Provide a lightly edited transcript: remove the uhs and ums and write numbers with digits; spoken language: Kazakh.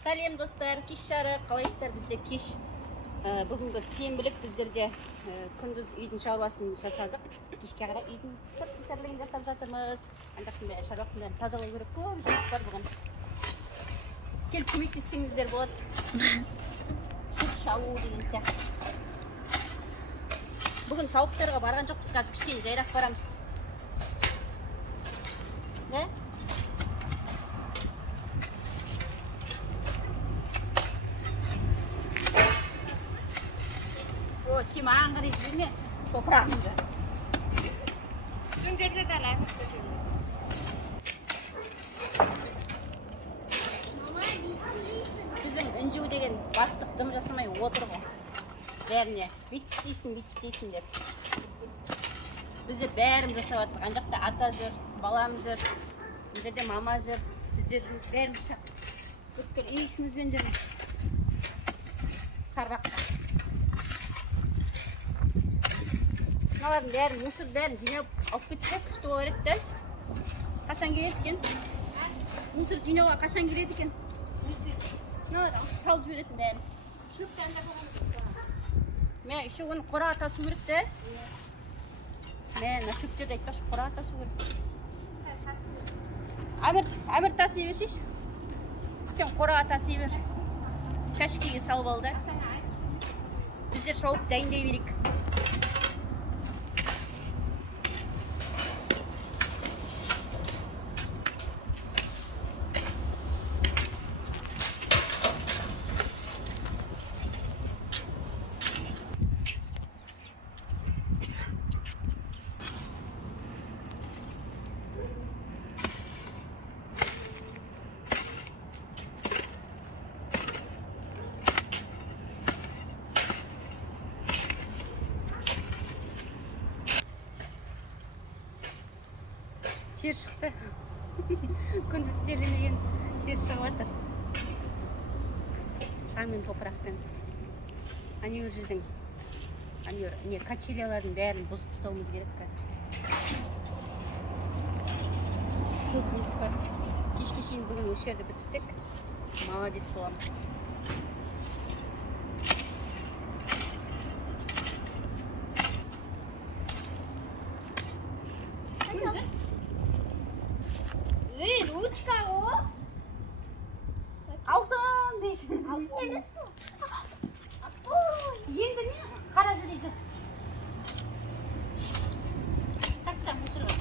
Сәлем достар, кеш жарық, қалайсыздар? Бізде кеш бүгінгі сенбілік, біздерде күндіз үйдің шаруасын жасадық. Кешке қарай үйдің сыртқы тірлігін жасап жатырмыз. Андақтың шаруаның бәрін тазалау керек, көп жұмыс бар бүгін. Келіп көмектессеңіздер болады. Шөп шабу деген сияқты. Бүгін тауықтарға барған жоқпыз, қазір кішкене жайрақ барамыз. Не? Сен маған қарай жүрме, топырағымды. Жүн жерде дәлі. Біздің үнжеу деген бастық дым жасамай отыр ғой. Бәріне бүйтіп істейсің деп. Біздер бәрін жасап жатырмыз. Ана жақта ата жүр, балам жүр, бұл жерде мама жүр. Біздер жүрміз, бәріміз бүткіл үй ішімізбен жүрміз. Шарбақта. Мыналардың бәрін, мусор бәрін жинап алып кетсе, күшті болар еді. Қашан келеді екен? Мусор жинауға қашан келеді екен? Салып жіберетін бәрін. Мен еще оны қораға тасу керек те. Мен шөптерді айтпақшы, қораға тасу керек. Әмір таси бершейші. Сен қораға таси бер. Кәшкеге салып алды. Біздер шауып дайындай берейік. Тер шықты. Күндіз терлемеген тер шығып жатыр. Шаңмен, топырақпен. Ане жердің качелиялардың бәрін бұзып тастауымыз керек қазір. Көп жұмыс бар. Кешке шейін бүгін осы жерді бітірсек, молодец боламыз. Ручка о. Алдым дейсің. Емес Енді не? Қаразы дейсің. Таста мұшырға.